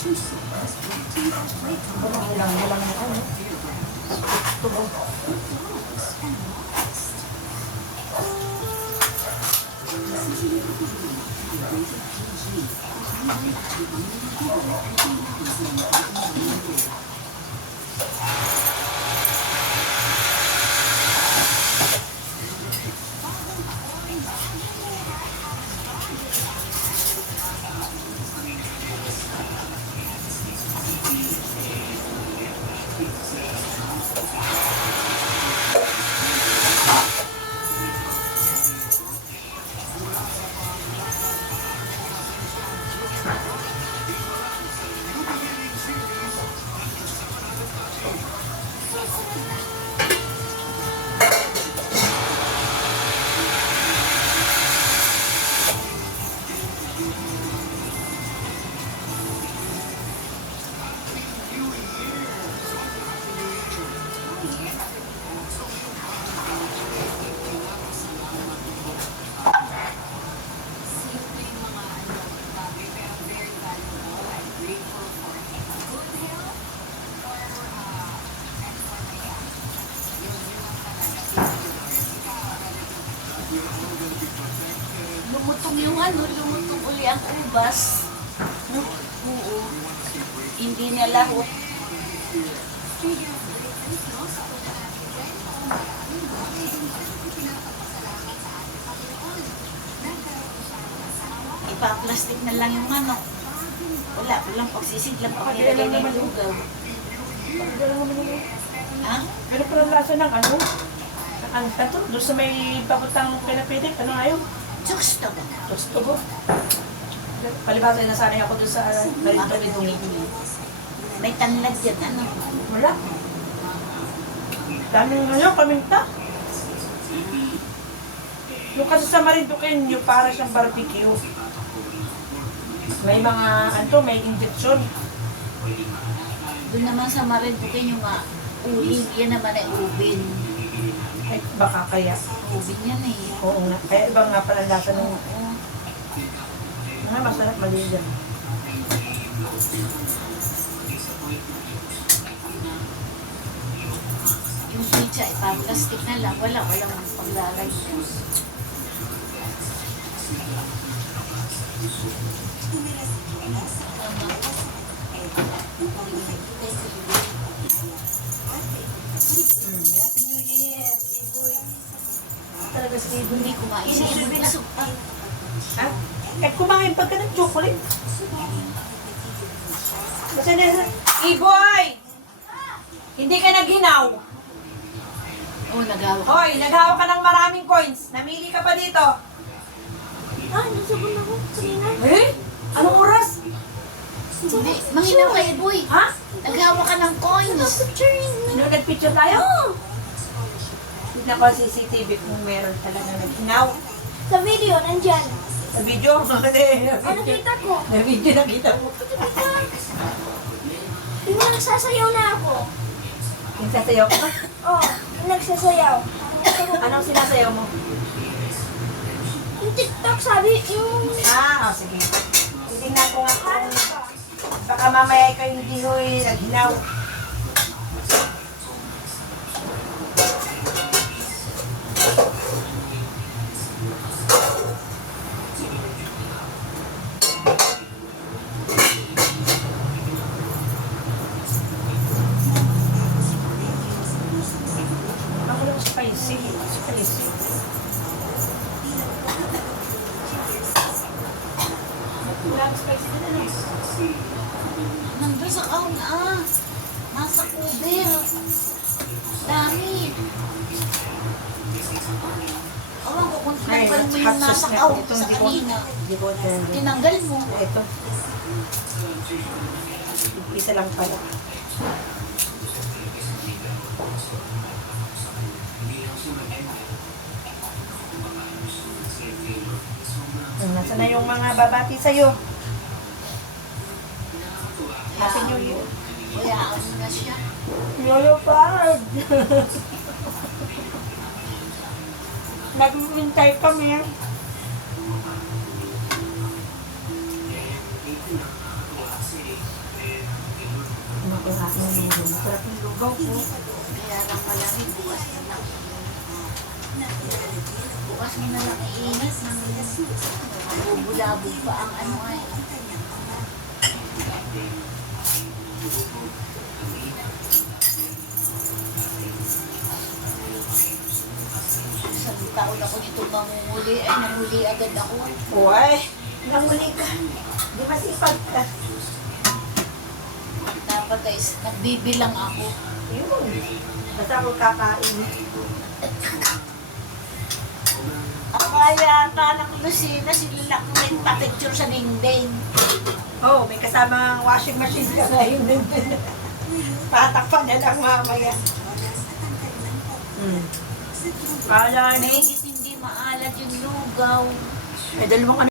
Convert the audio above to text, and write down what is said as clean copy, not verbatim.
Walang ano. Tubo. Lumutong yung ano, lumutong uli ang ubas. No? Oo. Hindi na lahok. Ipa-plastic na lang yung manok. Wala, walang pagsisiglang pag nilagay na yung lugaw. Ha? Ano pala lasa ng ano? Ang tato, doon sa may pakutang pinapitik, ano ayaw? Gusto ba? Gusto ko. Palibasa na sanay ako doon sa marito bidungi. May tanlad yan, ano? Wala. Daming ano, paminta. Yung kasi sa Marinduqueño, para siyang barbecue. May mga, ano, may injection. Doon naman sa Marinduqueño nga, uling, yan naman ay ubin. Ay, baka kaya. Ubin yan eh. Oo nga. Kaya ibang nga pala lasa ng Oo. mga masarap mali yan. Yung pizza, ipa-plastic na lang. Walang paglalay. Happy New Year, Iboy. Talaga si Ibon. Hindi kumain si Iboy. Busog pa. Ha? Eh, kumain pagka ng chocolate. Kasi na, Iboy! Hindi ka naghinaw. Oo, nagawa ka. Hoy, naghawa ka ng maraming coins. Namili ka pa dito. Nasabon ako kanina. Eh? Anong oras? Hindi, manginaw ka, Iboy. Ha? Naghawa ka ng coins. Ano, nagpicture tayo? Tignan ko ang CCTV kung meron talaga naghinaw. Sa video, nandyan. Sa video? Ano kita ko? Sa video nakita mo. Yung nagsasayaw na ako. Yung sasayaw ka? Oh, yung nagsasayaw. Anong sinasayaw mo? Yung TikTok sabi, yung... Ah, oh, sige. Titignan ko nga Ano kung ba? baka mamaya kayo hindi ho'y naghinaw. Ako lang spicy. Spicy. Wala spicy na ano? Nandun sa kahon nasa cover. Dami. Awan ko kung tinanggal mo yung nasa kahon sa kanina. Hindi ko tinanggal. Tinanggal mo. Ito. Isa lang pala. Nasa na yung mga babati sa'yo? Happy New Year. Kayaan mo na siya. Yoyo Pag! Naghihintay kami. Go po. Kaya lang malamig, bukas na lang. Bukas mo na lang iinit ng mabubulabog pa ang ano ay. Isang taon ako dito mangunguli, ay nanguli agad ako. Uy, nanguli ka. Di masipag ka. Dapat ay nagbibilang ako. Yun. Basta ako kakain. Kaya parang Lucina, sila lang may pa-picture sa dingding. Oh, may kasamang washing machine ka ngayon. Patakpan na lang mamaya. Kala ni. Mahigit hindi maalat yung lugaw. May dalawang